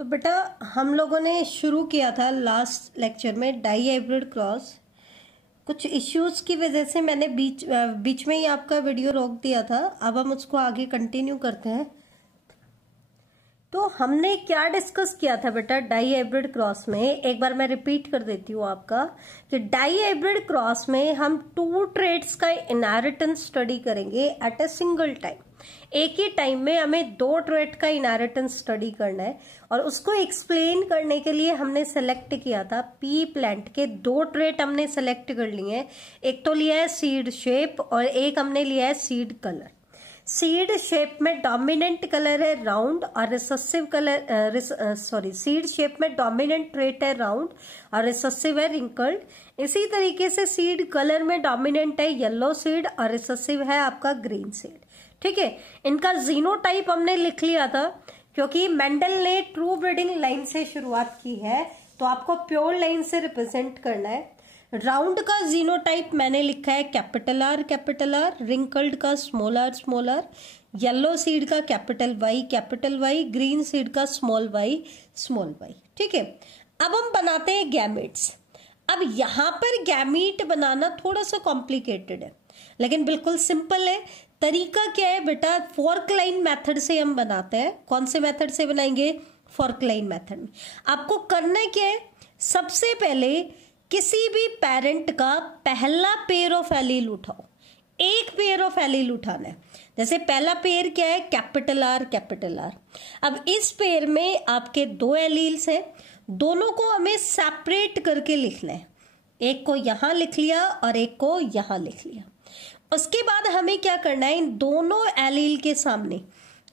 तो बेटा हम लोगों ने शुरू किया था लास्ट लेक्चर में डाई हाइब्रिड क्रॉस। कुछ इश्यूज की वजह से मैंने बीच में ही आपका वीडियो रोक दिया था। अब हम उसको आगे कंटिन्यू करते हैं। तो हमने क्या डिस्कस किया था बेटा डाई हाइब्रिड क्रॉस में, एक बार मैं रिपीट कर देती हूँ आपका कि डाई हाइब्रिड क्रॉस में हम 2 ट्रेड्स का इनहेरिटेंस स्टडी करेंगे एट ए सिंगल टाइम। एक ही टाइम में हमें 2 ट्रेड का इनहेरिटेंस स्टडी करना है और उसको एक्सप्लेन करने के लिए हमने सेलेक्ट किया था पी प्लांट के 2 ट्रेड हमने सेलेक्ट कर लिए हैं। एक तो लिया है सीड शेप और एक हमने लिया है सीड कलर। सीड शेप में डोमिनेंट कलर है राउंड और रिसेसिव कलर सीड शेप में डोमिनेंट ट्रेट है राउंड और रिसेसिव है रिंकल्ड। इसी तरीके से सीड कलर में डोमिनेंट है येलो सीड और रिसेसिव है आपका ग्रीन सीड। ठीक है, इनका जीनोटाइप हमने लिख लिया था क्योंकि मेंडल ने ट्रू ब्रीडिंग लाइन से शुरुआत की है तो आपको प्योर लाइन से रिप्रेजेंट करना है। राउंड का जीनोटाइप मैंने लिखा है कैपिटल आर, रिंकल्ड का स्मॉल आर, येलो सीड का कैपिटल वाई, ग्रीन सीड का स्मॉल वाई। ठीक है, अब हम बनाते हैं गैमेट्स। अब यहां पर गैमीट बनाना थोड़ा सा कॉम्प्लिकेटेड है लेकिन बिल्कुल सिंपल है। तरीका क्या है बेटा, फॉर्क लाइन मेथड से हम बनाते हैं। कौन से मेथड से बनाएंगे? फॉर्क लाइन मेथड में। आपको करना क्या है, सबसे पहले किसी भी पेरेंट का पहला पेयर ऑफ एलील उठाओ। एक पेयर ऑफ एलील उठाना है। जैसे पहला पेयर क्या है? Capital are. अब इस पेयर में आपके 2 एलील्स हैं, दोनों को हमें सेपरेट करके लिखना है। एक को यहां लिख लिया और एक को यहां लिख लिया। उसके बाद हमें क्या करना है, इन दोनों एलील के सामने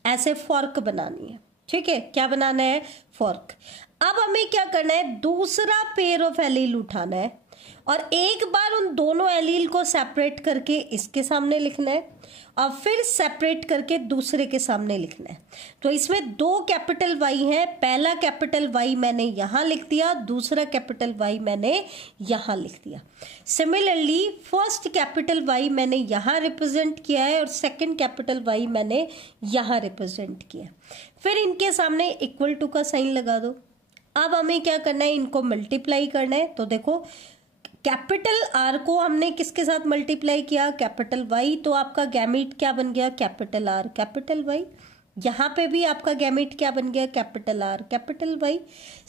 ऐसे फॉर्क बनानी है। ठीक है, क्या बनाना है? फॉर्क। अब हमें क्या करना है, दूसरा पेयर ऑफ एलील उठाना है और एक बार उन दोनों एलील को सेपरेट करके इसके सामने लिखना है और फिर सेपरेट करके दूसरे के सामने लिखना है। तो इसमें 2 कैपिटल वाई है। पहला कैपिटल वाई मैंने यहां लिख दिया, दूसरा कैपिटल वाई मैंने यहां लिख दिया। सिमिलरली फर्स्ट कैपिटल वाई मैंने यहां रिप्रेजेंट किया है और सेकंड कैपिटल वाई मैंने यहां रिप्रेजेंट किया। फिर इनके सामने इक्वल टू का साइन लगा दो। अब हमें क्या करना है, इनको मल्टीप्लाई करना है। तो देखो कैपिटल आर को हमने किसके साथ मल्टीप्लाई किया? Capital Y. तो आपका गैमीट क्या बन गया? Capital R capital Y. यहां पे भी आपका गैमीट क्या बन गया? Capital R capital Y.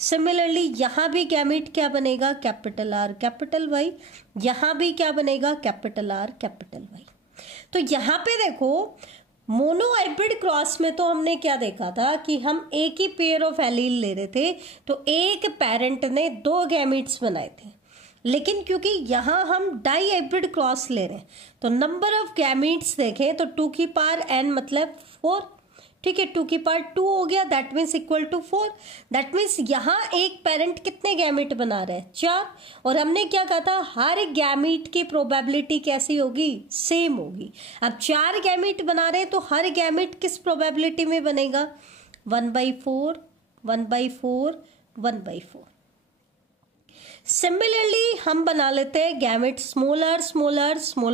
Similarly यहां भी गैमीट क्या बनेगा? Capital R capital Y. यहां भी क्या बनेगा? Capital R capital Y. तो यहां पे देखो मोनो हाइब्रिड क्रॉस में तो हमने क्या देखा था कि हम एक ही पेयर ऑफ एलील ले रहे थे तो एक पेरेंट ने 2 गैमीट्स बनाए थे। लेकिन क्योंकि यहां हम डाई हाइब्रिड क्रॉस ले रहे हैं तो नंबर ऑफ गैमीट्स देखें तो 2 की पावर n मतलब 4। ठीक है, 2 की पावर 2 हो गया, that means equal to 4। That means यहां एक पेरेंट कितने गैमीट बना रहे हैं? 4। और हमने क्या कहा था, हर गैमीट की प्रोबेबिलिटी कैसी होगी? सेम होगी। अब 4 गैमीट बना रहे हैं तो हर गैमीट किस प्रोबेबिलिटी में बनेगा? 1/4 1/4 1/4। सिमिलरली हम बना लेते हैं gamete small R small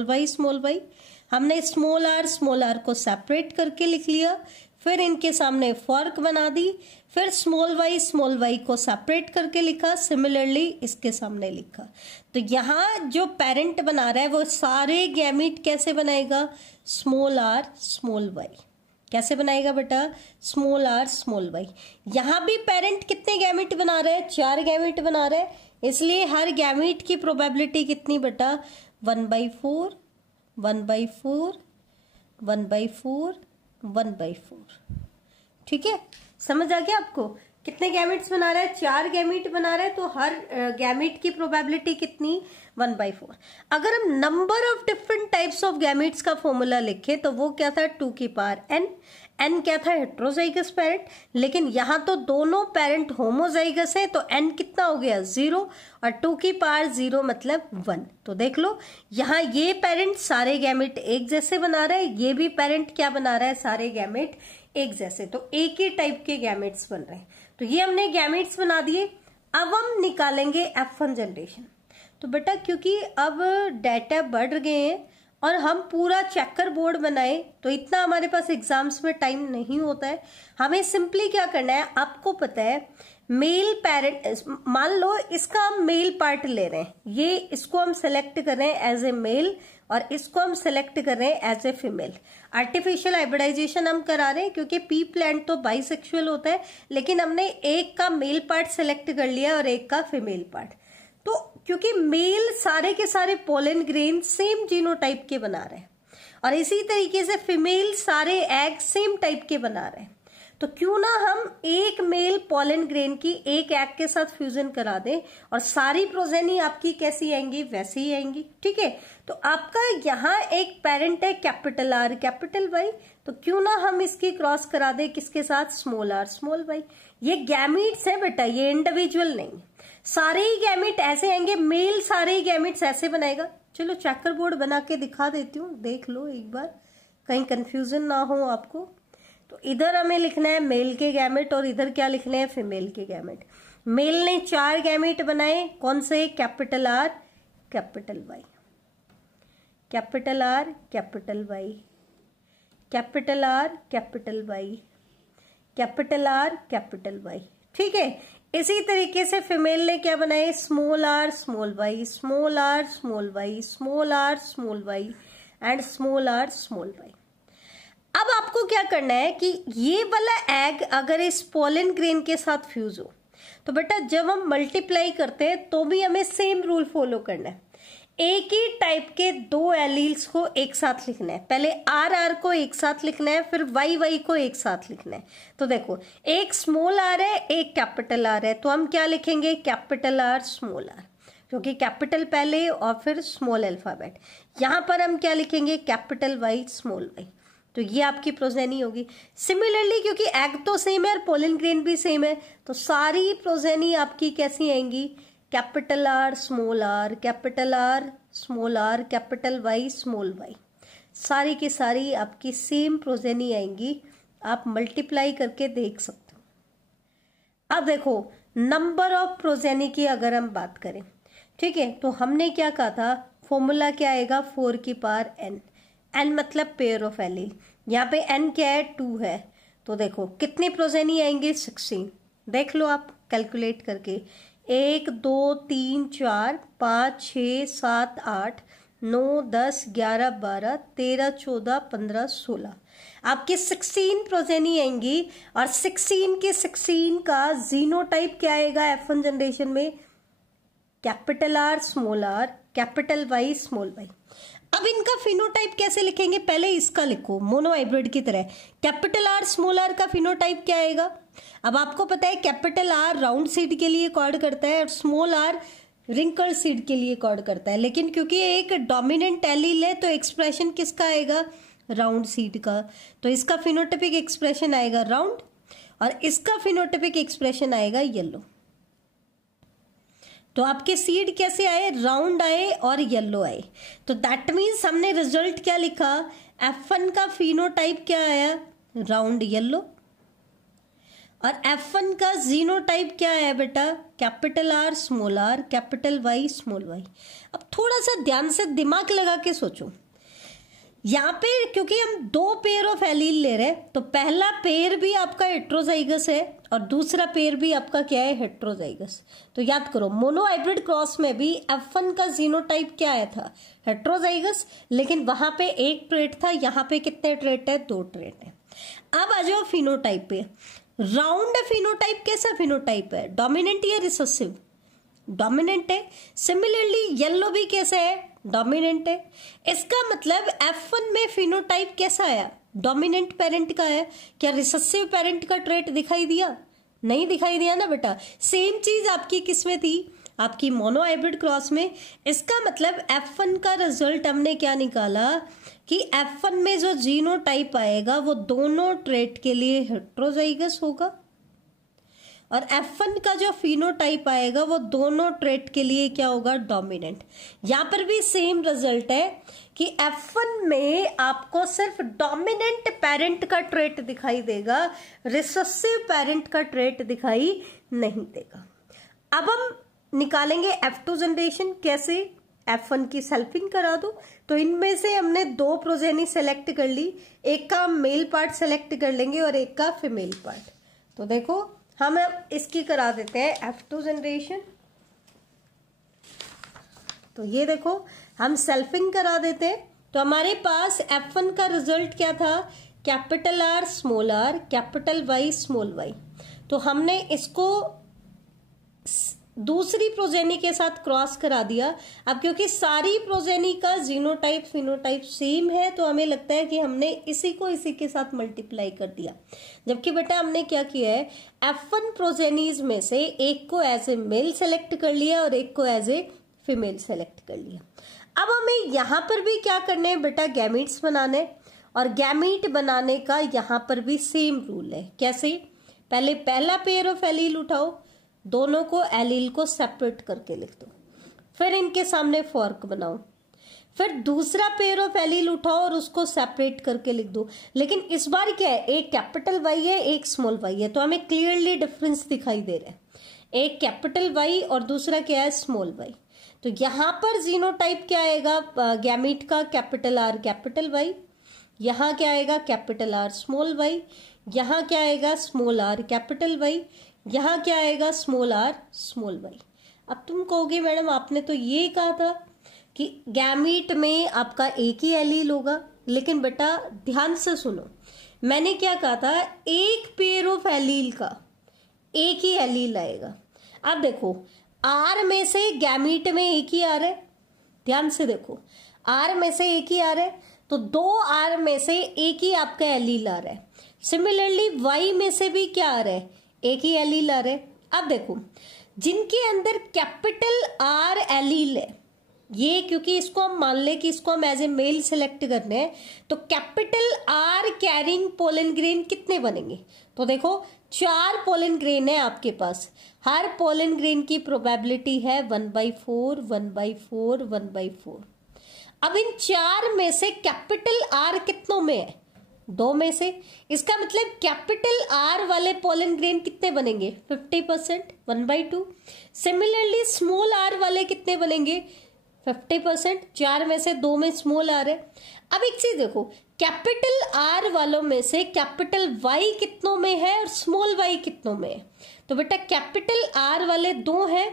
Y. हमने स्मॉल आर को सेपरेट करके लिख लिया, फिर इनके सामने फॉर्क बना दी, फिर स्मॉल वाई को सेपरेट करके लिखा, सिमिलरली इसके सामने लिखा। तो यहाँ जो पेरेंट बना रहा है वो सारे गैमीट कैसे बनाएगा? Small R small Y. कैसे बनाएगा बेटा? Small R small Y. यहां भी पेरेंट कितने गैमीट बना रहे हैं? 4 गैमीट बना रहे हैं, इसलिए हर गैमीट की प्रोबेबिलिटी कितनी बेटा? 1/4 1/4 1/4 1/4। ठीक है, समझ आ गया आपको? कितने गैमीट्स बना रहा है? 4 गैमीट बना रहा है तो हर गैमीट की प्रोबेबिलिटी कितनी? 1/4। अगर हम number of different types of gametes का फॉर्मूला लिखे तो वो क्या था? 2 की पावर n क्या था? Heterozygous parent. लेकिन यहां तो दोनों पेरेंट होमोजाइगस है तो n कितना हो गया? 0 और 2 की पावर 0 मतलब 1। तो देख लो यहां ये पेरेंट सारे गैमेट एक जैसे बना रहा है, ये भी पेरेंट क्या बना रहा है? सारे गैमेट एक जैसे। तो एक ही टाइप के गैमेट्स बन रहे हैं। तो ये हमने गैमेट्स बना दिए। अब हम निकालेंगे F1 जनरेशन। तो बेटा क्योंकि अब डाटा बढ़ गए हैं और हम पूरा चेकर बोर्ड बनाए तो इतना हमारे पास एग्जाम्स में टाइम नहीं होता है। हमें सिंपली क्या करना है, आपको पता है मेल पेरेंट, मान लो इसका हम मेल पार्ट ले रहे हैं, ये इसको हम सेलेक्ट कर रहे हैं एज ए मेल और इसको हम सेलेक्ट कर रहे हैं as a female. Artificial hybridization हम करा रहे हैं क्योंकि पी प्लांट तो बाइसेक्सुअल होता है, लेकिन हमने एक का मेल पार्ट सेलेक्ट कर लिया और एक का फीमेल पार्ट। तो क्योंकि मेल सारे के सारे पोलन ग्रेन सेम जीनोटाइप के बना रहे हैं और इसी तरीके से फीमेल सारे एग सेम टाइप के बना रहे हैं, तो क्यों ना हम एक मेल पोलन ग्रेन की एक एग के साथ फ्यूजन करा दें और सारी प्रोजेनी आपकी कैसी आएंगी, वैसे ही आएंगी। ठीक है, तो आपका यहाँ एक पेरेंट है कैपिटल आर कैपिटल वाई, तो क्यों ना हम इसकी क्रॉस करा दें किसके साथ, स्मॉल आर स्मॉल वाई। ये गैमीट्स है बेटा, ये इंडिविजुअल नहीं, सारे ही गैमिट ऐसे आएंगे, मेल सारे ही गैमिट्स ऐसे बनाएगा। चलो चेकर बोर्ड बना के दिखा देती हूँ, देख लो एक बार, कहीं कंफ्यूजन ना हो आपको। तो इधर हमें लिखना है मेल के गैमेट और इधर क्या लिखने हैं, फीमेल के गैमेट। मेल ने 4 गैमेट बनाए, कौन से, capital R capital Y, capital R capital Y, capital R capital Y, capital R capital Y. ठीक है, इसी तरीके से फीमेल ने क्या बनाए, small R small Y, small R small Y, small R small Y and small R small Y. अब आपको क्या करना है कि ये वाला एग अगर इस पोलन ग्रेन के साथ फ्यूज हो तो बेटा जब हम मल्टीप्लाई करते हैं तो भी हमें सेम रूल फॉलो करना है। एक ही टाइप के 2 एलील्स को एक साथ लिखना है, पहले आर आर को एक साथ लिखना है, फिर वाई वाई को एक साथ लिखना है। तो देखो एक स्मॉल आर है, एक कैपिटल आर है, तो हम क्या लिखेंगे, कैपिटल आर स्मॉल आर, क्योंकि कैपिटल पहले और फिर स्मॉल अल्फाबेट। यहां पर हम क्या लिखेंगे, कैपिटल वाई स्मॉल वाई, तो ये आपकी प्रोजेनी होगी। सिमिलरली क्योंकि एग तो सेम है और पोलन ग्रेन भी सेम है, तो सारी प्रोजेनी आपकी कैसी आएंगी, capital R small R, capital R small R, capital Y small Y, सारी की सारी आपकी सेम प्रोजेनी आएंगी। आप मल्टीप्लाई करके देख सकते हो। अब देखो नंबर ऑफ प्रोजेनी की अगर हम बात करें, ठीक है, तो हमने क्या कहा था, फॉर्मूला क्या आएगा, 4 की पावर n, n मतलब पेयर ऑफ एलील। यहाँ पे n क्या है, 2 है, तो देखो कितनी प्रोजेनी आएंगे, 16। देख लो आप कैलकुलेट करके, 1 2 3 4 5 6 7 8 9 10 11 12 13 14 15 16 आपकी 16 प्रोजेनी आएंगी। और 16 के 16 का जीनोटाइप क्या आएगा F1 जनरेशन में, capital R small R, capital Y small Y. अब इनका फिनोटाइप कैसे लिखेंगे, पहले इसका लिखो मोनोहाइब्रिड की तरह, कैपिटल आर स्मॉल आर का फिनोटाइप क्या आएगा। अब आपको पता है कैपिटल आर राउंड सीड के लिए कोड करता है और स्मॉल आर रिंकल सीड के लिए कोड करता है, लेकिन क्योंकि एक डोमिनेंट एलील है तो एक्सप्रेशन किसका आएगा, राउंड सीड का, तो इसका फिनोटाइपिक एक्सप्रेशन आएगा राउंड और इसका फिनोटाइपिक एक्सप्रेशन आएगा येलो। तो आपके सीड कैसे आए, राउंड आए और येलो आए, तो दैट मीन्स हमने रिजल्ट क्या लिखा, F1 का फिनोटाइप क्या आया, राउंड येलो, और F1 का जीनोटाइप क्या है बेटा, capital R small R, capital Y small Y. अब थोड़ा सा ध्यान से दिमाग लगा के सोचो, यहाँ पे क्योंकि हम 2 पेयर ऑफ एलील ले रहे हैं तो पहला पेयर भी आपका हेट्रोजाइगस है और दूसरा पेयर भी आपका क्या है, हेट्रोजाइगस। तो याद करो मोनोहाइब्रिड क्रॉस में भी F1 का जीनोटाइप क्या आया था, हेट्रोजाइगस, लेकिन वहां पे एक ट्रेट था, यहाँ पे कितने ट्रेट है, 2 ट्रेट है। अब आ जाओ फिनोटाइप पे, राउंड फिनोटाइप कैसा फिनोटाइप है, डोमिनेंट या रिसेसिव, डोमिनेंट है। सिमिलरली येलो भी कैसा है, डोमिनेंट है। इसका मतलब F1 में फिनोटाइप कैसा आया, डोमिनेंट पेरेंट का है। क्या रिसेसिव पेरेंट का ट्रेट दिखाई दिया, नहीं दिखाई दिया ना बेटा। सेम चीज आपकी किस में थी, आपकी मोनोहाइब्रिड क्रॉस में। इसका मतलब F1 का रिजल्ट हमने क्या निकाला कि F1 में जो जीनोटाइप आएगा वो दोनों ट्रेट के लिए हेट्रोजाइगस होगा और F1 का जो फिनोटाइप आएगा वो दोनों ट्रेट के लिए क्या होगा, डोमिनेंट। यहां पर भी सेम रिजल्ट है कि F1 में आपको सिर्फ डोमिनेंट पेरेंट का ट्रेट दिखाई देगा, रिसेसिव पेरेंट का ट्रेट दिखाई नहीं देगा। अब हम निकालेंगे F2 जनरेशन, कैसे, F1 की सेल्फिंग करा दो। तो इनमें से हमने 2 प्रोजेनी सेलेक्ट कर ली, एक का मेल पार्ट सेलेक्ट कर लेंगे और एक का फीमेल पार्ट। तो देखो हम इसकी करा देते हैं F2 जनरेशन। तो ये देखो हम सेल्फिंग करा देते हैं। तो हमारे पास F1 का रिजल्ट क्या था, capital R small r capital Y small y। तो हमने इसको दूसरी प्रोजेनी के साथ क्रॉस करा दिया। अब क्योंकि सारी प्रोजेनी का जीनोटाइप फिनोटाइप सेम है तो हमें लगता है कि हमने इसी को इसी के साथ मल्टीप्लाई कर दिया, जबकि बेटा हमने क्या किया है, F1 प्रोजेनीज में से एक को एज ए मेल सेलेक्ट कर लिया और एक को एज ए फीमेल सेलेक्ट कर लिया। अब हमें यहाँ पर भी क्या करने हैं बेटा, गैमीट्स बनाने, और गैमीट बनाने का यहाँ पर भी सेम रूल है। कैसे, पहले पहला पेयर ऑफ एलील उठाओ, दोनों को एलील को सेपरेट करके लिख दो, फिर इनके सामने फॉर्क बनाओ, फिर दूसरा पेयर ऑफ एलील उठाओ और उसको सेपरेट करके लिख दो। लेकिन इस बार क्या है, एक कैपिटल वाई है एक स्मॉल वाई है, तो हमें क्लियरली डिफरेंस दिखाई दे रहा है, एक कैपिटल वाई और दूसरा क्या है स्मॉल वाई। तो यहां पर जीनोटाइप क्या आएगा गैमीट का, कैपिटल आर कैपिटल वाई, यहाँ क्या आएगा कैपिटल आर स्मॉल वाई, यहाँ क्या आएगा स्मॉल आर कैपिटल वाई, यहाँ क्या आएगा स्मॉल आर स्मॉल वाई। अब तुम कहोगे मैडम आपने तो ये कहा था कि गैमीट में आपका एक ही एलील होगा, लेकिन बेटा ध्यान से सुनो, मैंने क्या कहा था, एक पेयर ऑफ एलील का एक ही एलील आएगा। अब देखो आर में से गैमीट में एक ही आ रहा है, ध्यान से देखो आर में से एक ही आ रहा है, तो 2 आर में से एक ही आपका एलील आ रहा है। सिमिलरली वाई में से भी क्या आ रहा है, एक ही एलील आ रहा है। अब देखो जिनके अंदर कैपिटल आर एलील है, ये क्योंकि इसको हम मान ले कि इसको हम एज ए मेल सेलेक्ट करने हैं, तो capital are carrying pollen grain कितने बनेंगे, तो देखो 4 पोलन ग्रेन है आपके पास, हर पोलन ग्रेन की प्रोबेबिलिटी है 1/4 1/4 1/4। अब इन 4 में से कैपिटल आर कितनों में है, 2 में से, इसका मतलब कैपिटल आर वाले पोलन ग्रेन कितने बनेंगे 50% 1/2। सिमिलरली स्मॉल आर वाले कितने बनेंगे 50%, 4 में से 2 में स्मॉल आर है। अब एक चीज देखो, कैपिटल आर वालों में से कैपिटल वाई कितनों में है और स्मॉल वाई कितनों में है, तो बेटा कैपिटल आर वाले 2 हैं,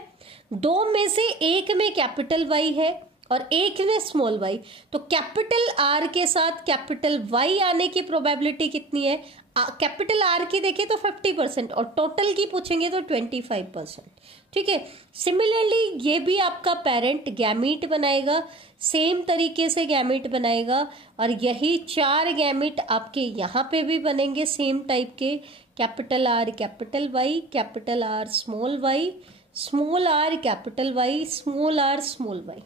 2 में से एक में कैपिटल वाई है और एक में स्मॉल वाई, तो कैपिटल आर के साथ कैपिटल वाई आने की प्रोबेबिलिटी कितनी है, कैपिटल आर की देखें तो 50% और टोटल की पूछेंगे तो 25%। ठीक है, सिमिलरली ये भी आपका पेरेंट गैमीट बनाएगा, सेम तरीके से गैमीट बनाएगा, और यही 4 गैमीट आपके यहाँ पे भी बनेंगे सेम टाइप के, capital R capital Y, capital R small Y, small R capital Y, small R small Y.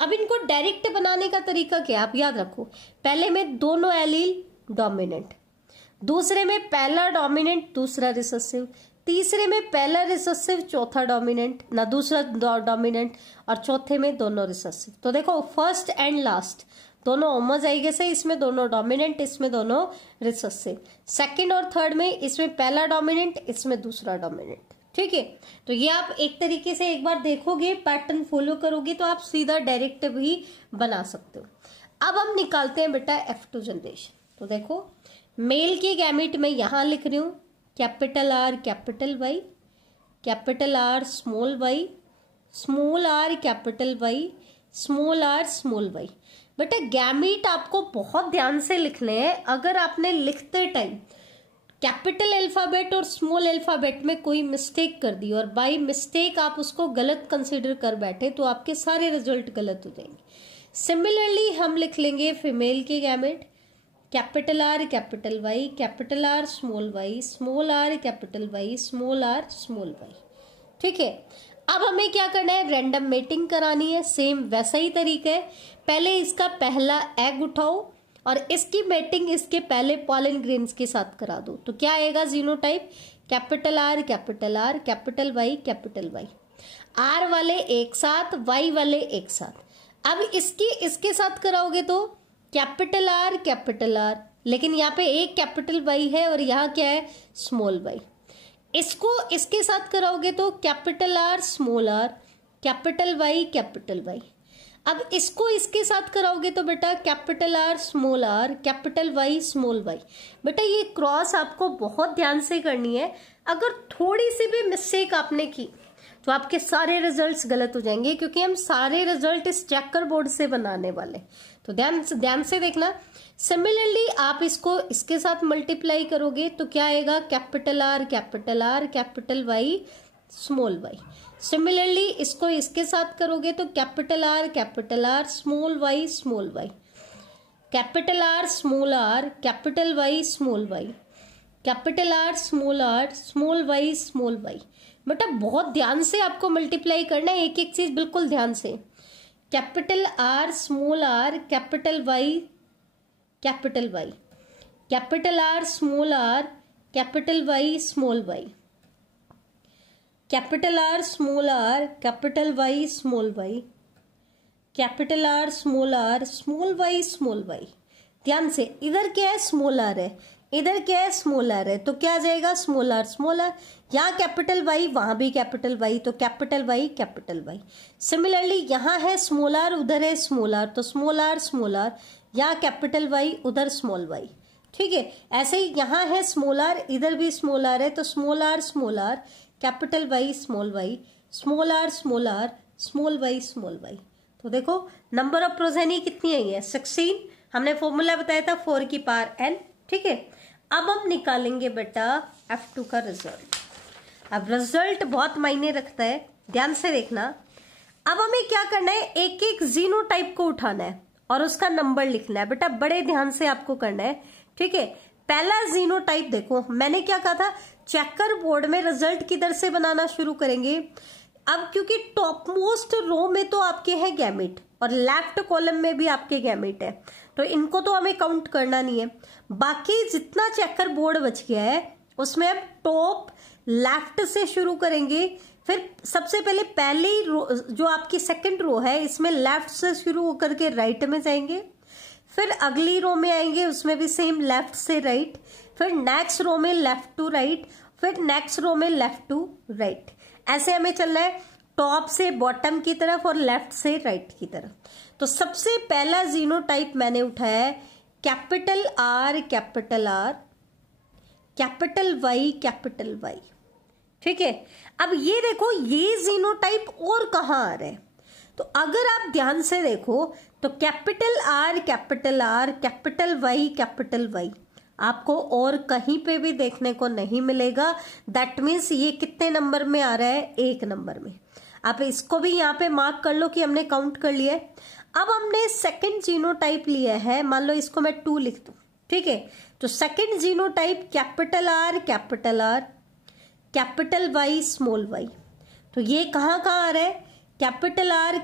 अब इनको डायरेक्ट बनाने का तरीका क्या, आप याद रखो, पहले में दोनों एलील डोमिनेंट, दूसरे में पहला डोमिनेंट दूसरा रिसेसिव, तीसरे में पहला रिसेसिव चौथा डोमिनेंट ना दूसरा डोमिनेंट, और चौथे में दोनों रिसेसिव। तो देखो फर्स्ट एंड लास्ट दोनों होमोजाइगस है, इसमें दोनों डोमिनेंट इसमें दोनों रिसेसिव, सेकंड और थर्ड में इसमें पहला डोमिनेंट इसमें दूसरा डोमिनेंट। ठीक है, तो ये आप एक तरीके से एक बार देखोगे पैटर्न फॉलो करोगे तो आप सीधा डायरेक्ट भी बना सकते हो। अब हम निकालते हैं बेटा F2 जनरेशन। तो देखो मेल की गैमीट में यहां लिख रही हूं capital R capital Y, capital R small Y, small R capital Y, small R small Y. बेटा गैमीट आपको बहुत ध्यान से लिखने हैं, अगर आपने लिखते टाइम कैपिटल अल्फाबेट और स्मॉल अल्फाबेट में कोई मिस्टेक कर दी और बाय मिस्टेक आप उसको गलत कंसीडर कर बैठे तो आपके सारे रिजल्ट गलत हो जाएंगे। सिमिलरली हम लिख लेंगे फीमेल के gamete capital R capital Y, capital R small Y, small R capital Y, small R small Y. ठीक है, अब हमें क्या करना है, रैंडम मेटिंग करानी है, सेम वैसा ही तरीका है। पहले इसका पहला एग उठाओ और इसकी मेटिंग इसके पहले पॉलन ग्रेन्स के साथ करा दो, तो क्या आएगा genotype capital R capital R capital Y capital Y, R वाले एक साथ वाई वाले एक साथ। अब इसके साथ कराओगे तो कैपिटल आर कैपिटल आर, लेकिन यहाँ पे एक कैपिटल वाई है और यहाँ क्या है स्मॉल वाई। इसको इसके साथ कराओगे तो capital R small R capital Y capital Y. अब इसको इसके साथ कराओगे तो बेटा capital R, capital Y, small Y. बेटा ये क्रॉस आपको बहुत ध्यान से करनी है। अगर थोड़ी सी भी मिस्टेक आपने की तो आपके सारे रिजल्ट्स गलत हो जाएंगे, क्योंकि हम सारे रिजल्ट इस चेकर बोर्ड से बनाने वाले। तो ध्यान से देखना। सिमिलरली आप इसको इसके साथ मल्टीप्लाई करोगे तो क्या आएगा, capital R, capital Y, small Y. Similarly इसको इसके साथ करोगे तो capital R, small Y, capital R, capital Y, small Y, capital R, small Y. बेटा बहुत ध्यान से आपको मल्टीप्लाई करना है, एक एक चीज बिल्कुल ध्यान से। Capital R, capital Y, capital Y, capital R, capital Y, small Y, capital R, capital Y, small Y, capital R, small Y. ध्यान से, इधर क्या है, स्मॉल आर है, इधर क्या है, स्मॉल आर है, तो क्या आ जाएगा, स्मॉल आर। यहाँ कैपिटल वाई, वहां भी कैपिटल वाई, तो कैपिटल वाई। सिमिलरली यहाँ है स्मॉल आर, उधर है स्मॉल आर, तो स्मॉल आर, यहाँ कैपिटल वाई, उधर स्मॉल वाई। ठीक है, ऐसे ही यहाँ है स्मॉल आर, इधर भी स्मॉल आर है, तो small R, capital Y, small Y, small R, small Y. तो देखो नंबर ऑफ प्रोजेनी कितनी आई है, 16। हमने फॉर्मूला बताया था 4 की पावर n। ठीक है, अब हम निकालेंगे बेटा F2 का रिजल्ट। अब रिजल्ट बहुत मायने रखता है, ध्यान से देखना। अब हमें क्या करना है, एक एक जीनोटाइप को उठाना है और उसका नंबर लिखना है। बेटा बड़े ध्यान से आपको करना है। ठीक है, पहला जीनोटाइप देखो, मैंने क्या कहा था, चेकर बोर्ड में रिजल्ट किधर से बनाना शुरू करेंगे। अब क्योंकि टॉप मोस्ट रो में तो आपके है गैमेट और लेफ्ट कॉलम में भी आपके गैमेट है, तो इनको तो हमें काउंट करना नहीं है। बाकी जितना चेकर बोर्ड बच गया है उसमें अब टॉप लेफ्ट से शुरू करेंगे। फिर सबसे पहले पहली रो जो आपकी सेकंड रो है, इसमें लेफ्ट से शुरू होकर के राइट में जाएंगे। फिर अगली रो में आएंगे, उसमें भी सेम लेफ्ट से राइट। फिर नेक्स्ट रो में लेफ्ट टू राइट, फिर नेक्स्ट रो में लेफ्ट टू राइट। ऐसे हमें चलना है टॉप से बॉटम की तरफ और लेफ्ट से राइट की तरफ। तो सबसे पहला जीनोटाइप मैंने उठाया है कैपिटल आर, कैपिटल वाई। ठीक है, अब ये देखो ये जीनोटाइप और कहां आ रहा है, तो अगर आप ध्यान से देखो तो कैपिटल आर, कैपिटल वाई आपको और कहीं पे भी देखने को नहीं मिलेगा। दैट मीन्स ये कितने नंबर में आ रहा है, 1 नंबर में। आप इसको भी यहाँ पे मार्क कर लो कि हमने काउंट कर लिया है। अब हमने सेकंड जीनोटाइप लिया है, मान लो इसको मैं 2 लिख दूं। ठीक है, तो second genotype capital R, capital Y, small Y. तो ये कहाँ आ रहा है, capital R,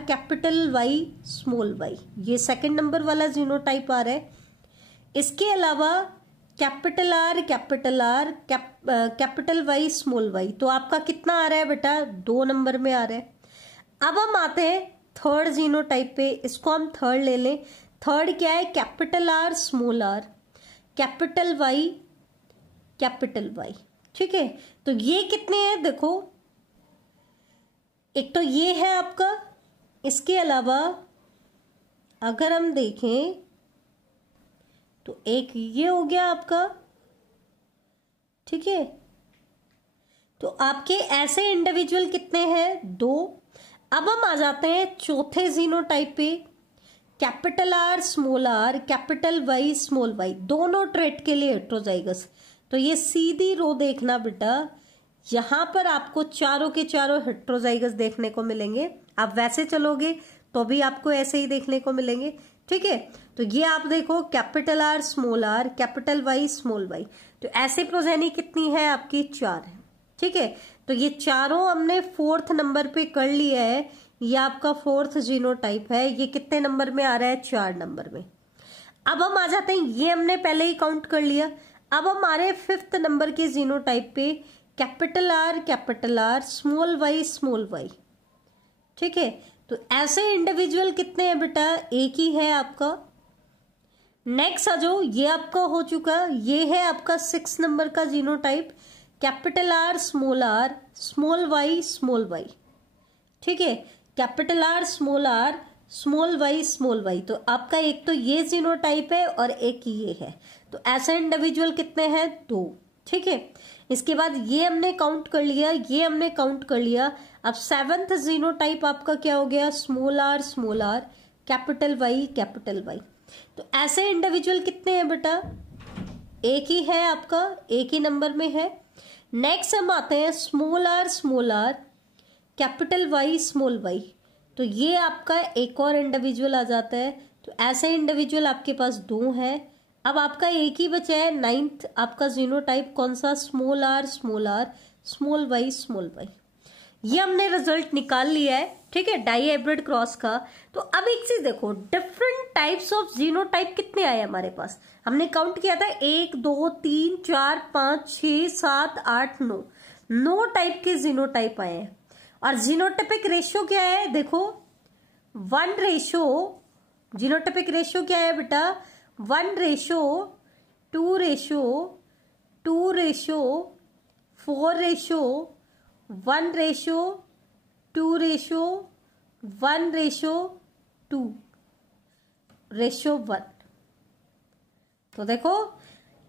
capital Y, small Y. ये सेकंड नंबर वाला जीनोटाइप आ रहा है। इसके अलावा capital R, capital Y, small Y, तो आपका कितना आ रहा है बेटा, 2 नंबर में आ रहा है। अब हम आते हैं थर्ड जीनोटाइप पे, इसको हम थर्ड ले लें। थर्ड क्या है, कैपिटल आर, कैपिटल वाई। ठीक है, तो ये कितने हैं देखो, एक तो ये है आपका, इसके अलावा अगर हम देखें तो एक ये हो गया आपका। ठीक है, तो आपके ऐसे इंडिविजुअल कितने हैं, 2। अब हम आ जाते हैं चौथे जीनोटाइप पे, capital R, capital Y, small Y, दोनों ट्रेट के लिए हेट्रोजाइगस। तो ये सीधी रो देखना बेटा, यहां पर आपको चारों के चारों हेट्रोजाइगस देखने को मिलेंगे। आप वैसे चलोगे तो भी आपको ऐसे ही देखने को मिलेंगे। ठीक है, तो ये आप देखो capital R, capital Y, small Y. तो ऐसे प्रोजेनी कितनी है आपकी, 4 है। ठीक है, तो ये चारों हमने 4th नंबर पे कर लिया है। ये आपका 4th जीनोटाइप है। ये कितने नंबर में आ रहा है, 4 नंबर में। अब हम आ जाते हैं, ये हमने पहले ही काउंट कर लिया। अब हम आ रहे हैं 5th नंबर के जीनोटाइप पे, कैपिटल आर, स्मॉल वाई। ठीक है, तो ऐसे इंडिविजुअल कितने हैं बेटा, एक ही है आपका। नेक्स्ट आ जाओ, ये आपका हो चुका, ये है आपका 6 नंबर का genotype, capital R, small Y. ठीक है, कैपिटल आर, स्मॉल वाई। तो आपका एक तो ये जीनोटाइप है और एक ये है, तो ऐसे इंडिविजुअल कितने हैं? 2। ठीक है, इसके बाद ये हमने काउंट कर लिया, ये हमने काउंट कर लिया। अब 7th जीनोटाइप आपका क्या हो गया? Small R, capital Y. तो ऐसे इंडिविजुअल कितने हैं बेटा? एक ही है आपका, एक ही नंबर में है। नेक्स्ट हम आते हैं small R, capital Y, small Y. तो ये आपका एक और इंडिविजुअल आ जाता है। तो ऐसे इंडिविजुअल आपके पास 2 हैं। अब आपका एक ही बचा है 9th आपका जीनोटाइप कौन सा? Small R, small Y. ये हमने रिजल्ट निकाल लिया है। ठीक है, डाई हाइब्रिड क्रॉस का। तो अब एक चीज देखो, डिफरेंट टाइप्स ऑफ जीनोटाइप कितने आए हमारे पास? हमने काउंट किया था 1 2 3 4 5 6 7 8 9 टाइप के जीनोटाइप आए हैं। और जीनोटाइपिक रेशियो क्या है? देखो 1 रेशियो, जीनोटाइपिक रेशियो क्या है बेटा? 1 ratio 2 ratio 2 ratio 4 ratio 1 ratio 2 ratio 1 ratio 2 ratio 1। तो देखो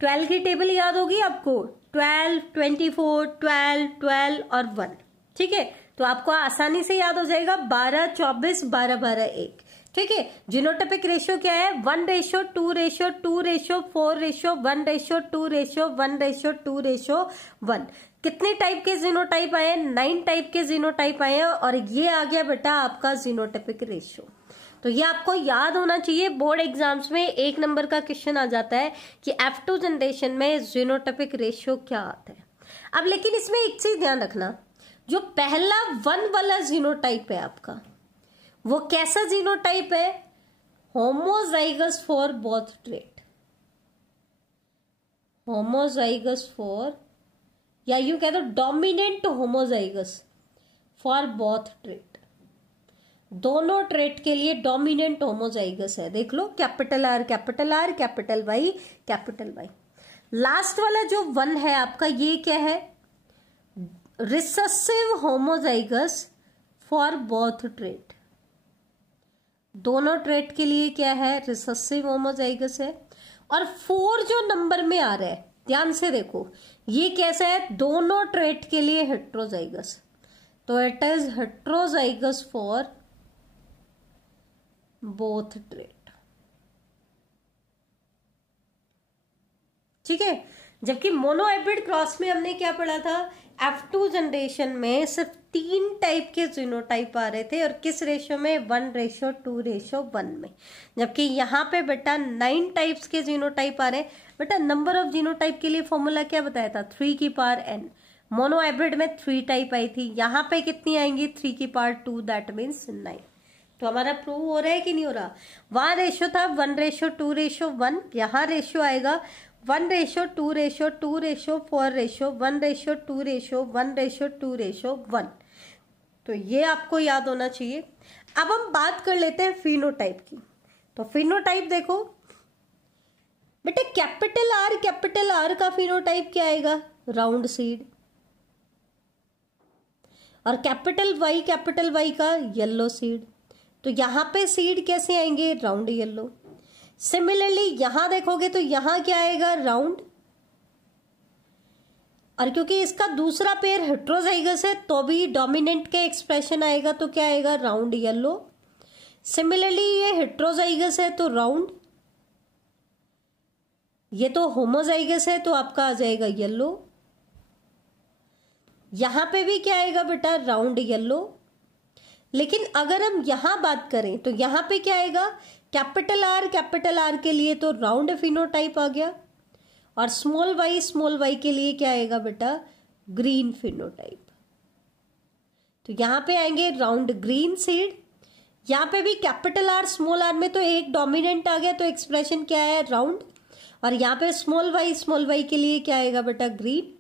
12 की टेबल याद होगी आपको, 12 24 12 12 और 1। ठीक है, तो आपको आसानी से याद हो जाएगा 12 24 12 12 1। ठीक है, जीनोटाइपिक रेशियो क्या है? 1 ratio 2 ratio 2 ratio 4 ratio 1 ratio 2 ratio 1 ratio 2 ratio 1। कितने टाइप के जीनोटाइप आए? 9 टाइप के जीनोटाइप आए हैं। और ये आ गया बेटा आपका जीनोटाइपिक रेशियो। तो ये आपको याद होना चाहिए, बोर्ड एग्जाम्स में 1 नंबर का क्वेश्चन आ जाता है कि F2 जनरेशन में जीनोटाइपिक रेशियो क्या आता है। अब लेकिन इसमें एक चीज ध्यान रखना, जो पहला 1 वाला जीनोटाइप है आपका, वो कैसा जीनोटाइप है? Homozygous for both trait. Homozygous for, या यूं कह दो dominant homozygous for both trait. दोनों ट्रेट के लिए डोमिनेंट होमोजाइगस है। देख लो, capital R, capital Y. Last वाला जो 1 है आपका, ये क्या है? Recessive homozygous for both trait. दोनों ट्रेट के लिए क्या है? रिसेसिव होमोजाइगस है। और 4 जो नंबर में आ रहा है, ध्यान से देखो, ये कैसा है? दोनों ट्रेट के लिए हेट्रोजाइगस। तो it is heterozygous for both trait. ठीक है, जबकि मोनोहाइब्रिड क्रॉस में हमने क्या पढ़ा था? F2 जनरेशन में सिर्फ 3 टाइप के जीनोटाइप आ रहे थे। और किस रेशियो में? 1 रेशियो 2 रेशियो 1 में। जबकि यहाँ पे बेटा 9 टाइप्स के जीनोटाइप आ रहे हैं। बेटा नंबर ऑफ जीनोटाइप के लिए फॉर्मूला क्या बताया था? 3 की पावर n। मोनोहाइब्रिड में 3 टाइप आई थी, यहाँ पे कितनी आएंगी? 3 की पावर 2, दैट मीन्स 9। तो हमारा प्रूव हो रहा है कि नहीं हो रहा? वहां रेशियो था 1 रेशियो 2 रेशियो 1, यहाँ रेशियो आएगा 1 ratio 2 ratio 2 ratio 4 ratio 1 ratio 2 ratio 1 ratio 2 ratio 1। तो ये आपको याद होना चाहिए। अब हम बात कर लेते हैं फिनोटाइप की। तो फिनोटाइप देखो बेटा, कैपिटल आर का फिनोटाइप क्या आएगा? Round seed. और कैपिटल वाई का येलो सीड। तो यहां पे सीड कैसे आएंगे? Round yellow. सिमिलरली यहां देखोगे तो यहां क्या आएगा? राउंड। और क्योंकि इसका दूसरा पेयर हेट्रोजाइगस है तो भी डोमिनेंट का एक्सप्रेशन आएगा, तो क्या आएगा? Round yellow. सिमिलरली ये हेट्रोजाइगस है तो राउंड, ये तो होमोजाइगस है तो आपका आ जाएगा येलो। यहां पे भी क्या आएगा बेटा? Round yellow. लेकिन अगर हम यहां बात करें तो यहां पे क्या आएगा? कैपिटल आर के लिए तो राउंड फिनोटाइप आ गया। और स्मॉल वाई के लिए क्या आएगा बेटा? Green phenotype. तो यहां पे आएंगे राउंड ग्रीन सीड। यहां पे भी कैपिटल आर स्मॉल आर में तो एक डोमिनेंट आ गया, तो एक्सप्रेशन क्या है? राउंड। और यहाँ पे स्मॉल वाई के लिए क्या आएगा बेटा? ग्रीन।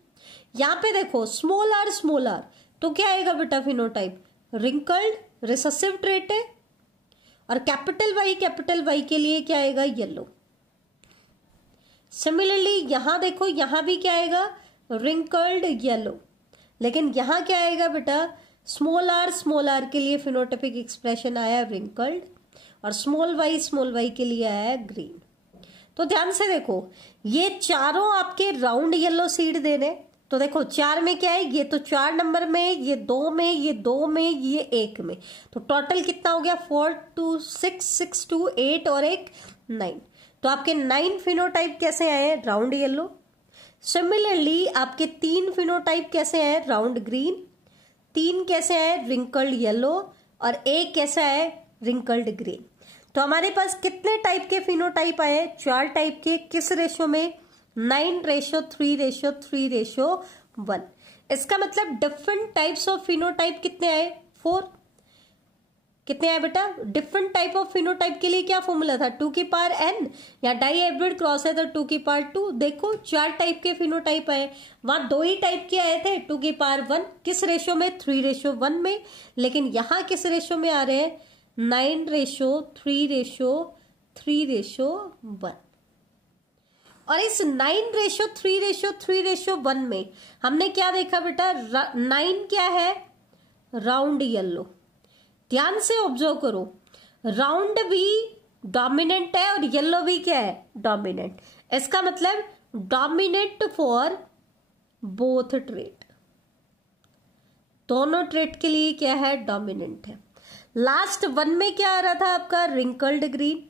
यहाँ पे देखो स्मॉल आर तो क्या आएगा बेटा? फिनोटाइप रिंकल्ड, रिसेसिव ट्रेट है। और कैपिटल वाई के लिए क्या आएगा? येलो। सिमिलरली यहां देखो, यहां भी क्या आएगा? Wrinkled yellow. लेकिन यहां क्या आएगा बेटा? स्मॉल आर के लिए फिनोटाइपिक एक्सप्रेशन आया रिंकल्ड, और स्मॉल वाई के लिए आया है ग्रीन। तो ध्यान से देखो, ये चारों आपके राउंड येलो सीड दे रहे। तो देखो 4 में क्या है, ये तो 4 नंबर में, ये 2 में, ये 2 में, ये 1 में। तो टोटल कितना हो गया, 4 2 6 6 2 8 और 1 9। तो आपके 9 फिनोटाइप कैसे आए, राउंड येलो। सिमिलरली आपके 3 फिनोटाइप कैसे आए, राउंड ग्रीन। 3 कैसे आए, रिंकल्ड येलो, और 1 कैसे आए, रिंकल्ड ग्रीन। तो हमारे पास कितने टाइप के फिनोटाइप आए, 4 टाइप के। किस रेशो में, 9:3:3:1। इसका मतलब डिफरेंट टाइप्स ऑफ फिनोटाइप कितने आए, 4। कितने आए बेटा, डिफरेंट टाइप ऑफ फिनोटाइप के लिए क्या फॉर्मूला था, 2 की पावर n, या डाई हाइब्रिड क्रॉस है तो 2 की पावर 2। देखो 4 टाइप के फिनोटाइप आए, वहां 2 ही टाइप के आए थे, 2 की पावर 1। किस रेशो में, 3:1 में। लेकिन यहां किस रेशो में आ रहे हैं, 9:3:3:1। और इस 9:3:3:1 में हमने क्या देखा बेटा, 9 क्या है, राउंड येलो। ध्यान से ऑब्जर्व करो, राउंड भी डोमिनेंट है और येलो भी क्या है, डोमिनेंट। इसका मतलब डोमिनेंट फॉर बोथ ट्रेट, दोनों ट्रेट के लिए क्या है, डोमिनेंट है। लास्ट 1 में क्या आ रहा था आपका, रिंकल्ड ग्रीन।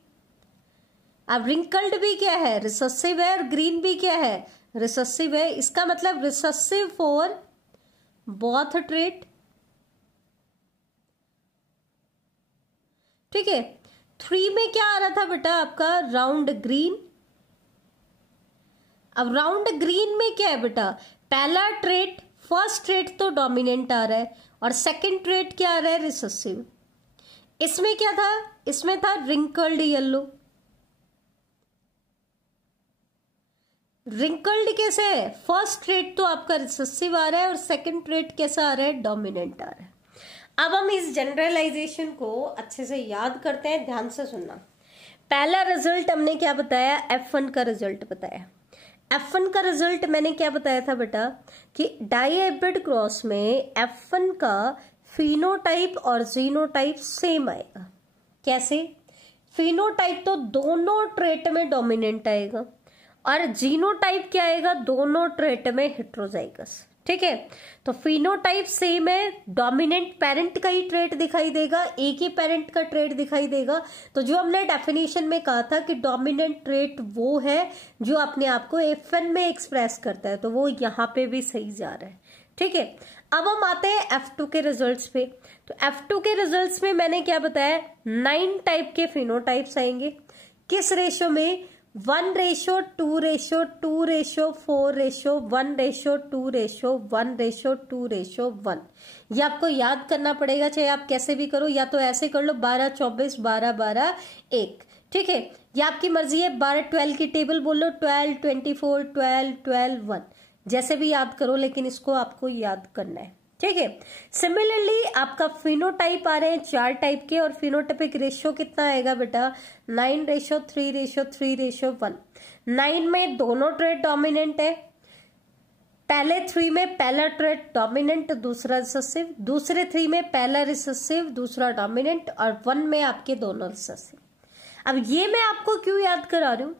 अब रिंकल्ड भी क्या है, रिसेसिव है, और ग्रीन भी क्या है, रिसेसिव है। इसका मतलब रिसेसिव फॉर बोथ ट्रेट, ठीक है। 3 में क्या आ रहा था बेटा आपका, राउंड ग्रीन। अब राउंड ग्रीन में क्या है बेटा, पहला ट्रेट, फर्स्ट ट्रेट तो डोमिनेंट आ रहा है, और सेकंड ट्रेट क्या आ रहा है, रिसेसिव। इसमें क्या था, इसमें था रिंकल्ड येलो। रिंकल्ड कैसे है, फर्स्ट ट्रेट तो आपका रिसेसिव आ रहा है और सेकंड ट्रेट कैसा आ रहा है, डोमिनेंट आ रहा है। अब हम इस जनरलाइजेशन को अच्छे से याद करते हैं, ध्यान से सुनना। पहला रिजल्ट हमने क्या बताया, F1 का रिजल्ट बताया। F1 का रिजल्ट मैंने क्या बताया था बेटा, कि डाई हाइब्रिड क्रॉस में F1 का फिनोटाइप और जीनोटाइप सेम आएगा। कैसे, फिनोटाइप तो दोनों ट्रेट में डोमिनेंट आएगा, और जीनोटाइप क्या आएगा, दोनों ट्रेट में हेट्रोजाइगस, ठीक है। तो फिनोटाइप सेम है, डोमिनेंट पेरेंट का ही ट्रेट दिखाई देगा, एक ही पेरेंट का ट्रेट दिखाई देगा। तो जो हमने डेफिनेशन में कहा था कि डोमिनेंट ट्रेट वो है जो अपने आप को F1 में एक्सप्रेस करता है, तो वो यहाँ पे भी सही जा रहा है, ठीक है। अब हम आते हैं F2 के रिजल्ट्स पे। तो F2 के रिजल्ट्स में मैंने क्या बताया, 9 टाइप के फिनोटाइप्स आएंगे। किस रेशो में, 1:2:2:4:1:2:1:1। ये आपको याद करना पड़ेगा, चाहे आप कैसे भी करो, या तो ऐसे कर लो 12:24 12:12 1, ठीक है। या आपकी मर्जी है, 12:12 की टेबल बोल लो, 12 24 12 12 1, जैसे भी याद करो, लेकिन इसको आपको याद करना है, ठीक है। सिमिलरली आपका फिनोटाइप आ रहे हैं 4 टाइप के, और फिनोटाइपिक रेशियो कितना आएगा बेटा, 9:3:3:1। 9 में दोनों ट्रेट डोमिनेंट है, पहले 3 में पहला ट्रेट डोमिनेंट, दूसरा रिसेसिव, दूसरे 3 में पहला रिसेसिव, दूसरा डोमिनेंट, और 1 में आपके दोनों रिसेसिव। अब ये मैं आपको क्यों याद करा रही हूं,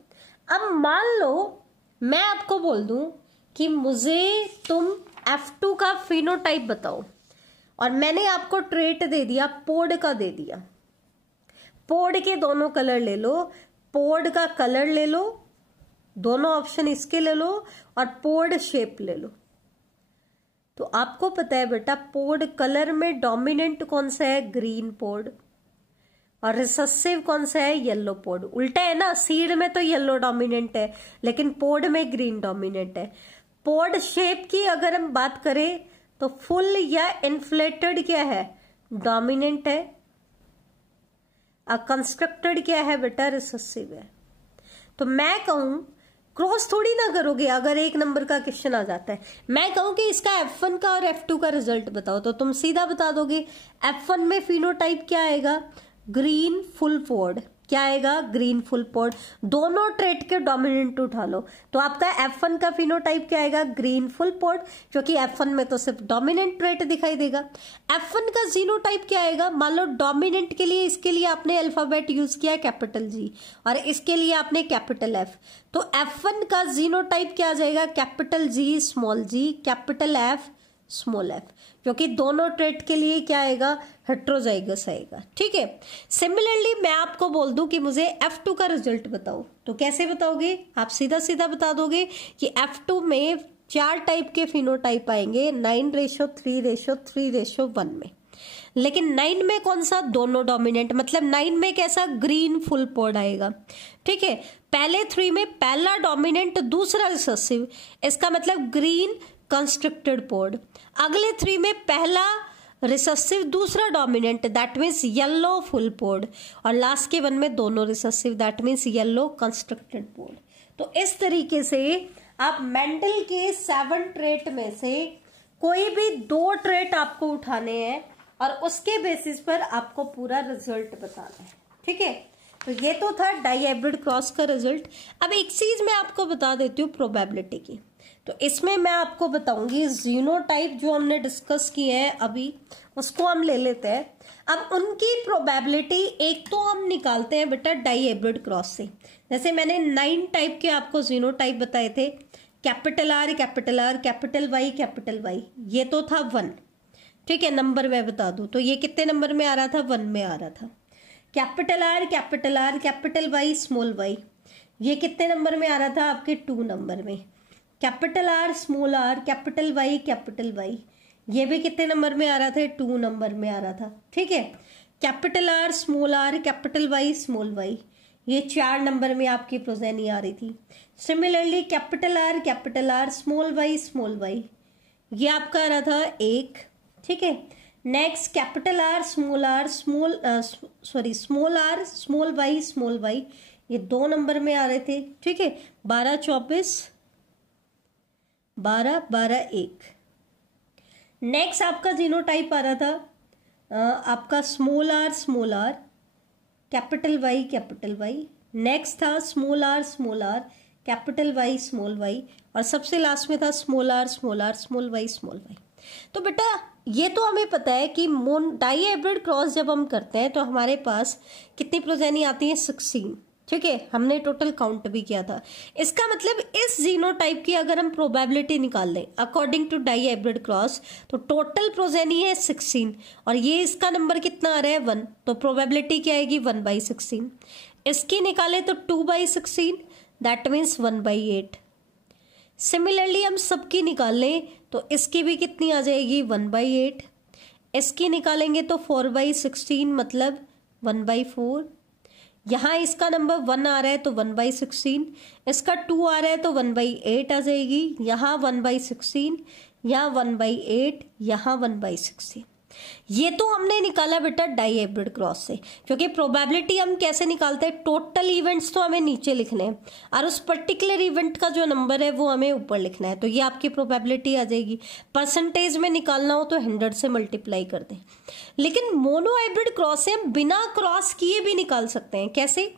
अब मान लो मैं आपको बोल दूं कि मुझे तुम F2 का फिनोटाइप बताओ, और मैंने आपको ट्रेट दे दिया, पोड का दे दिया। पोड के दोनों कलर ले लो, पोड का कलर ले लो, दोनों ऑप्शन इसके ले लो, और पोड शेप ले लो। तो आपको पता है बेटा, पोड कलर में डोमिनेंट कौन सा है, ग्रीन पोड, और रिसेसिव कौन सा है, येलो पोड। उल्टा है ना, सीड में तो येलो डोमिनेंट है, लेकिन पोड में ग्रीन डोमिनेंट है। पोड शेप की अगर हम बात करें तो फुल या इन्फ्लेटेड क्या है, डोमिनेंट है, और कंस्ट्रक्टेड क्या है बेटा, रिसेसिव है। तो मैं कहूं, क्रॉस थोड़ी ना करोगे अगर 1 नंबर का क्वेश्चन आ जाता है, मैं कहूं कि इसका F1 का और F2 का रिजल्ट बताओ, तो तुम सीधा बता दोगे। F1 में फिनोटाइप क्या आएगा, ग्रीन फुल पोड, क्या आएगा, ग्रीन फुल पॉड। दोनों ट्रेट के डोमिनेंट उठा लो तो आपका F1 का फिनोटाइप क्या आएगा, ग्रीन फुल पॉड, क्योंकि F1 में तो सिर्फ डोमिनेंट ट्रेट दिखाई देगा। F1 का जीनोटाइप क्या आएगा, मान लो डोमिनेंट के लिए इसके लिए आपने अल्फाबेट यूज किया कैपिटल G और इसके लिए आपने कैपिटल F, तो F1 का जीनोटाइप क्या आ जाएगा, capital G small g, capital F small f, क्योंकि दोनों ट्रेट के लिए क्या आएगा, हेट्रोजाइगस आएगा। ठीक है, सिमिलरली मैं आपको बोल दूं कि मुझे F2 का रिजल्ट बताओ, तो कैसे बताओगे, आप सीधा सीधा बता दोगे कि F2 में 4 टाइप के फिनोटाइप आएंगे, 9:3:3:1 में। लेकिन 9 में कौन सा, दोनों डोमिनेंट, मतलब 9 में कैसा, ग्रीन फुल पॉड आएगा। ठीक है, पहले 3 में पहला डोमिनेंट दूसरा रिसेसिव, इसका मतलब ग्रीन कंस्ट्रक्टेड पॉड। अगले 3 में पहला रिसेसिव दूसरा dominant, that means yellow full pod, और लास्ट के 1 में दोनों recessive, that means yellow constructed pod. तो इस तरीके से आप मेंडल के 7 ट्रेट में से कोई भी 2 ट्रेट आपको उठाने हैं और उसके बेसिस पर आपको पूरा रिजल्ट बताना है। ठीक है, तो ये तो था डाईहाइब्रिड क्रॉस का रिजल्ट। अब एक चीज मैं आपको बता देती हूँ प्रोबेबिलिटी की, तो इसमें मैं आपको बताऊंगी जीनोटाइप जो हमने डिस्कस किए हैं अभी, उसको हम ले लेते हैं। अब उनकी प्रोबेबिलिटी एक तो हम निकालते हैं बेटा डाईहाइब्रिड क्रॉस से। जैसे मैंने 9 टाइप के आपको जीनोटाइप बताए थे, capital R capital R capital Y capital Y, ये तो था 1। ठीक है, नंबर मैं बता दूं तो ये कितने नंबर में आ रहा था, 1 में आ रहा था। Capital R capital Y small y, ये कितने नंबर में आ रहा था, आपके 2 नंबर में। Capital R small r capital Y, ये भी कितने नंबर में आ रहा था, 2 नंबर में आ रहा था। ठीक है, capital R small r capital Y small y, ये 4 नंबर में आपकी प्रोजेनी आ रही थी। Similarly capital R small y, ये आपका आ रहा था 1। ठीक है, next capital R small r small y, ये 2 नंबर में आ रहे थे। ठीक है, 12 24 12 12 1। नेक्स्ट आपका जीनोटाइप आ रहा था आपका small r capital Y, next था small r capital Y small y, और सबसे लास्ट में था small r small y small y। तो बेटा ये तो हमें पता है कि डाईहाइब्रिड क्रॉस जब हम करते हैं तो हमारे पास कितनी प्रोजेनी आती है, 16। ठीक है, हमने टोटल काउंट भी किया था। इसका मतलब इस जीनोटाइप की अगर हम प्रोबेबिलिटी निकाल लें अकॉर्डिंग टू डाईहाइब्रिड क्रॉस, तो टोटल प्रोजेनी है 16 और ये इसका नंबर कितना आ रहा है, 1, तो प्रोबेबिलिटी क्या आएगी, 1/16। इसकी निकाले तो 2/16, दैट मीन्स 1/8। सिमिलरली हम सबकी निकाल लें तो इसकी भी कितनी आ जाएगी, 1/8। इसकी निकालेंगे तो 4/16 मतलब 1/4। यहाँ इसका नंबर 1 आ रहा है तो 1/16, इसका 2 आ रहा है तो 1/8 आ जाएगी। यहाँ 1/16, यहाँ 1/8, यहाँ 1/16। ये तो हमने निकाला बेटा डाईहाइब्रिड क्रॉस से, क्योंकि प्रोबेबिलिटी हम कैसे निकालते हैं, टोटल इवेंट्स तो हमें नीचे लिखने हैं और उस पर्टिकुलर इवेंट का जो नंबर है वो हमें ऊपर लिखना है, तो ये आपकी प्रोबेबिलिटी आ जाएगी। परसेंटेज में निकालना हो तो 100 से मल्टीप्लाई कर दें। लेकिन मोनोहाइब्रिड क्रॉस से हम बिना क्रॉस किए भी निकाल सकते हैं। कैसे,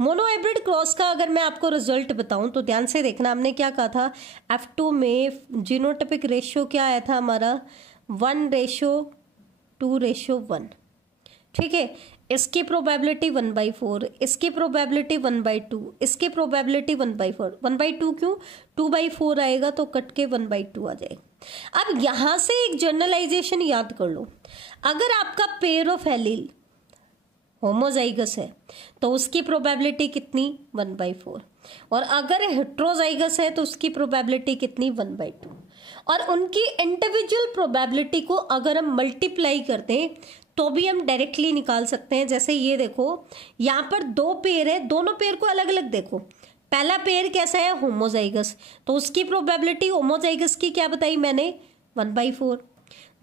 मोनोहाइब्रिड क्रॉस का अगर मैं आपको रिजल्ट बताऊं तो ध्यान से देखना, हमने क्या कहा था, F2 में जीनोटाइपिक रेशियो क्या आया था हमारा, 1:2:1। ठीक है, इसकी प्रोबेबिलिटी 1/4, इसकी प्रोबेबिलिटी 1/2, इसकी प्रोबेबिलिटी 1/4। 1/2 क्यों, 2/4 आएगा तो कट के 1/2 आ जाएगा। अब यहां से एक जनरलाइजेशन याद कर लो, अगर आपका पेयर ऑफ एलील होमोजाइगस है तो उसकी प्रोबेबिलिटी कितनी, 1/4, और अगर हेट्रोजाइगस है तो उसकी प्रोबेबिलिटी कितनी, 1/2। और उनकी इंडिविजुअल प्रोबेबिलिटी को अगर हम मल्टीप्लाई करते हैं तो भी हम डायरेक्टली निकाल सकते हैं। जैसे ये देखो, यहाँ पर 2 पेयर है, दोनों पेयर को अलग अलग देखो। पहला पेयर कैसा है, होमोजाइगस, तो उसकी प्रोबेबिलिटी होमोजाइगस की क्या बताई मैंने, 1/4।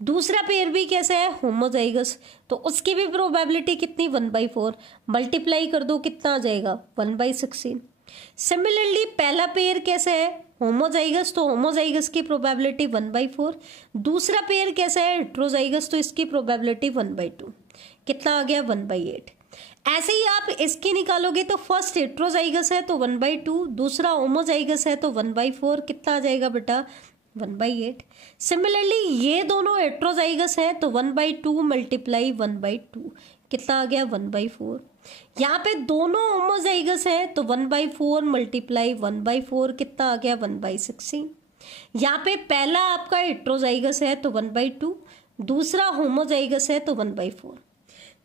दूसरा पेयर भी कैसा है, होमोजाइगस, तो उसकी भी प्रोबेबिलिटी कितनी, 1/4। मल्टीप्लाई कर दो, कितना आ जाएगा, 1/16। सिमिलरली पहला पेयर कैसा है, होमोजाइगस, तो होमोजाइगस की प्रोबेबिलिटी 1/4। दूसरा पेयर कैसा है, हेट्रोजाइगस, तो इसकी प्रोबेबिलिटी 1/2। कितना आ गया, 1/8। ऐसे ही आप इसकी निकालोगे तो फर्स्ट हेट्रोजाइगस है तो 1/2, दूसरा होमोजाइगस है तो 1/4, कितना आ जाएगा बेटा 1/8। सिमिलरली ये दोनों हेट्रोजाइगस हैं तो 1/2 मल्टीप्लाई 1/2 कितना आ गया 1/4। यहाँ पे दोनों होमोजाइगस हैं तो 1/4 मल्टीप्लाई 1/4 कितना आ गया 1/16। यहाँ पे पहला आपका हेट्रोजाइगस है तो 1/2, दूसरा होमोजाइगस है तो 1/4।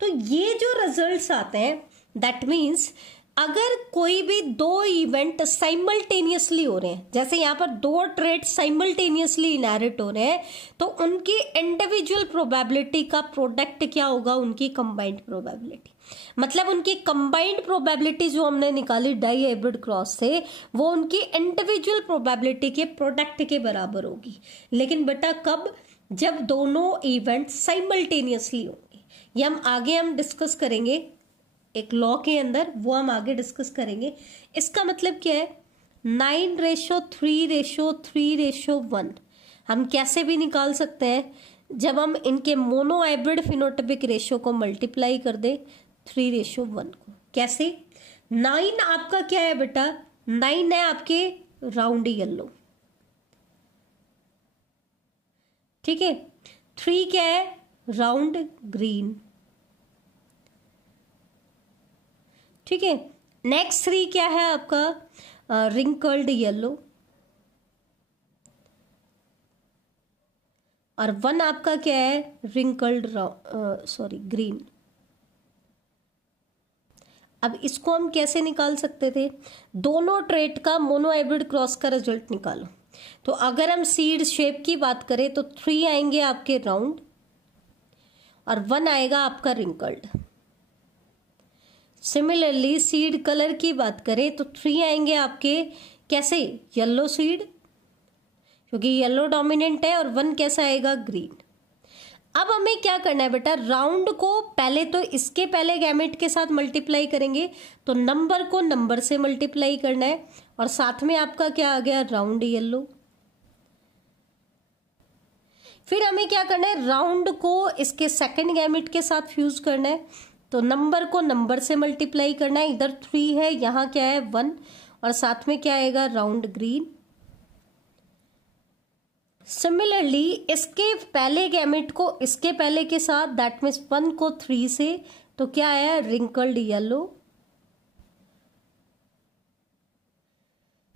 तो ये जो रिजल्ट्स आते हैं दैट मीन्स अगर कोई भी दो इवेंट साइमल्टेनियसली हो रहे हैं, जैसे यहाँ पर दो ट्रेट साइमल्टेनियसली इनहेरिट हो रहे हैं, तो उनकी इंडिविजुअल प्रोबेबिलिटी का प्रोडक्ट क्या होगा, उनकी कंबाइंड प्रोबेबिलिटी। मतलब उनकी कंबाइंड प्रोबेबिलिटी जो हमने निकाली डाई हाइब्रिड क्रॉस से, वो उनकी इंडिविजुअल प्रोबेबिलिटी के प्रोडक्ट के बराबर होगी। लेकिन बेटा कब, जब दोनों इवेंट साइमल्टेनियसली होंगे। ये हम डिस्कस करेंगे एक लॉ के अंदर, वो हम आगे डिस्कस करेंगे। इसका मतलब क्या है, 9:3:3:1 हम कैसे भी निकाल सकते हैं, जब हम इनके मोनो हाइब्रिड फिनोटाइपिक रेशियो को मल्टीप्लाई कर दे 3:1 को। कैसे, 9 आपका क्या है बेटा, 9 है आपके राउंड येलो, ठीक है। 3 क्या है, राउंड ग्रीन, ठीक है। नेक्स्ट 3 क्या है आपका, रिंकल्ड येलो, और 1 आपका क्या है, रिंकल्ड ग्रीन। अब इसको हम कैसे निकाल सकते थे, दोनों ट्रेट का मोनो हाइब्रिड क्रॉस का रिजल्ट निकालो। तो अगर हम सीड शेप की बात करें तो 3 आएंगे आपके राउंड और 1 आएगा आपका रिंकल्ड। सिमिलरली सीड कलर की बात करें तो 3 आएंगे आपके कैसे, येलो सीड, क्योंकि येलो डोमिनेंट है, और 1 कैसा आएगा, ग्रीन। अब हमें क्या करना है बेटा, राउंड को पहले तो इसके पहले गैमेट के साथ मल्टीप्लाई करेंगे, तो नंबर को नंबर से मल्टीप्लाई करना है, और साथ में आपका क्या आ गया, राउंड येलो। फिर हमें क्या करना है, राउंड को इसके सेकंड गैमेट के साथ फ्यूज करना है, तो नंबर को नंबर से मल्टीप्लाई करना है। इधर 3 है, यहाँ क्या है 1, और साथ में क्या आएगा, राउंड ग्रीन। सिमिलरली इसके पहले गैमेट को इसके पहले के साथ, दैट मीन्स 1 को 3 से, तो क्या आया, रिंकल्ड येलो।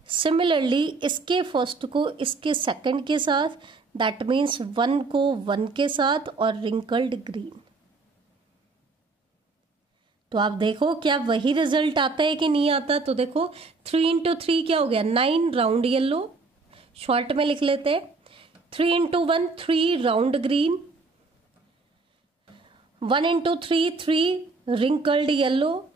सिमिलरली इसके फर्स्ट को इसके सेकंड के साथ, दैट मीन्स 1 को 1 के साथ, और रिंकल्ड ग्रीन। तो आप देखो क्या वही रिजल्ट आता है कि नहीं आता। तो देखो 3 × 3 क्या हो गया, 9 राउंड येलो, शॉर्ट में लिख लेते हैं। 3 × 1 3 राउंड ग्रीन, 1 × 3 3 रिंकल्ड येलो,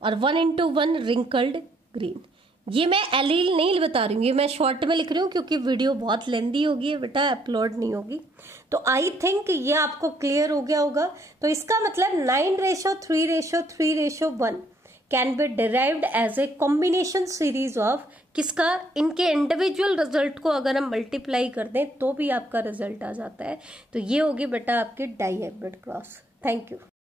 और 1 × 1 रिंकल्ड ग्रीन। ये मैं एलील नहीं बता रही हूँ, ये मैं शॉर्ट में लिख रही हूँ क्योंकि वीडियो बहुत लेंदी होगी बेटा, अपलोड नहीं होगी। तो आई थिंक ये आपको क्लियर हो गया होगा। तो इसका मतलब 9:3:3:1 can be derived as a combination series of किसका, इनके इंडिविजुअल रिजल्ट को अगर हम मल्टीप्लाई कर दें तो भी आपका रिजल्ट आ जाता है। तो ये होगी बेटा आपकी dihybrid cross. Thank you.